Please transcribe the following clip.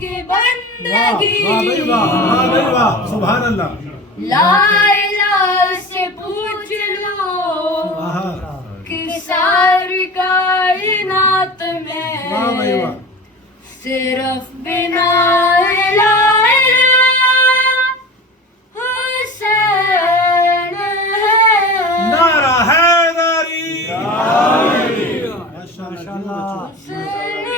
کی بندگی سبحان اللہ لا الہ سے پوچھ لو کہ ساری کائنات میں صرف بنا الہ حسین ہے نعرہ حیدری حسین